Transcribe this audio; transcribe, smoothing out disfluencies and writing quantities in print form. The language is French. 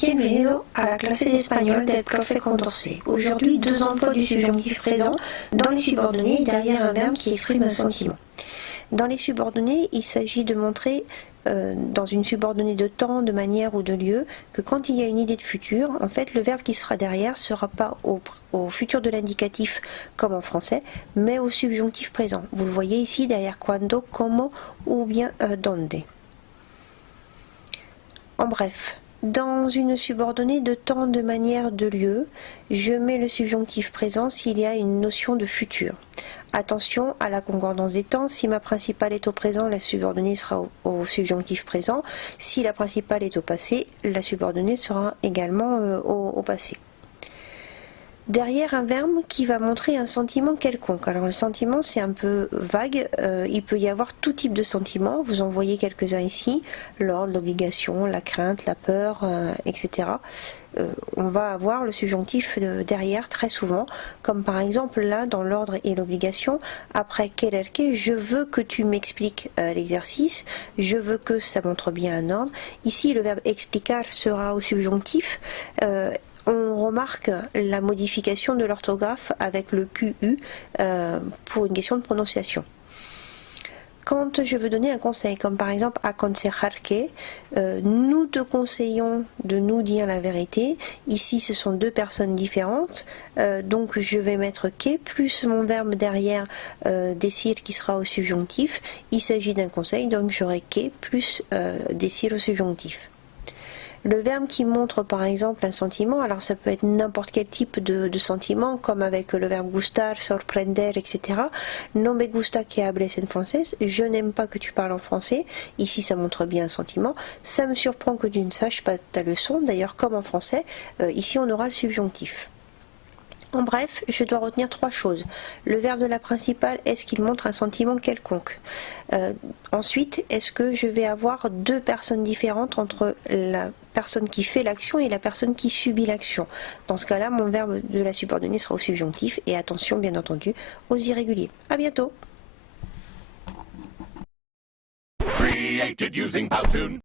Bienvenido a la clase de español del profe Condorcet. Aujourd'hui, deux emplois du subjonctif présent dans les subordonnés derrière un verbe qui exprime un sentiment. Dans les subordonnés, il s'agit de montrer dans une subordonnée de temps, de manière ou de lieu, que quand il y a une idée de futur, en fait le verbe qui sera derrière ne sera pas au futur de l'indicatif comme en français, mais au subjonctif présent. Vous le voyez ici derrière cuando, como ou bien donde. En bref, dans une subordonnée de temps, de manière, de lieu, je mets le subjonctif présent s'il y a une notion de futur. Attention à la concordance des temps, si ma principale est au présent, la subordonnée sera au subjonctif présent. Si la principale est au passé, la subordonnée sera également au passé. Derrière un verbe qui va montrer un sentiment quelconque. Alors le sentiment c'est un peu vague, il peut y avoir tout type de sentiments, vous en voyez quelques-uns ici, l'ordre, l'obligation, la crainte, la peur, etc. On va avoir le subjonctif derrière très souvent, comme par exemple là dans l'ordre et l'obligation, après querer que, je veux que tu m'expliques l'exercice, je veux que ça montre bien un ordre. Ici le verbe explicar sera au subjonctif. On remarque la modification de l'orthographe avec le QU pour une question de prononciation. Quand je veux donner un conseil, comme par exemple aconsejar que, nous te conseillons de nous dire la vérité. Ici, ce sont deux personnes différentes, donc je vais mettre que plus mon verbe derrière decir qui sera au subjonctif. Il s'agit d'un conseil, donc j'aurai que plus decir au subjonctif. Le verbe qui montre par exemple un sentiment, alors ça peut être n'importe quel type de sentiment, comme avec le verbe gustar, sorprender, etc. No me gusta que hables en français, je n'aime pas que tu parles en français. Ici ça montre bien un sentiment. Ça me surprend que tu ne saches pas ta leçon, d'ailleurs comme en français, ici on aura le subjonctif. En bref, je dois retenir trois choses. Le verbe de la principale, est-ce qu'il montre un sentiment quelconque? Ensuite, est-ce que je vais avoir deux personnes différentes entre la personne qui fait l'action et la personne qui subit l'action? Dans ce cas-là, mon verbe de la subordonnée sera au subjonctif et attention, bien entendu, aux irréguliers. À bientôt! Created using Powtoon.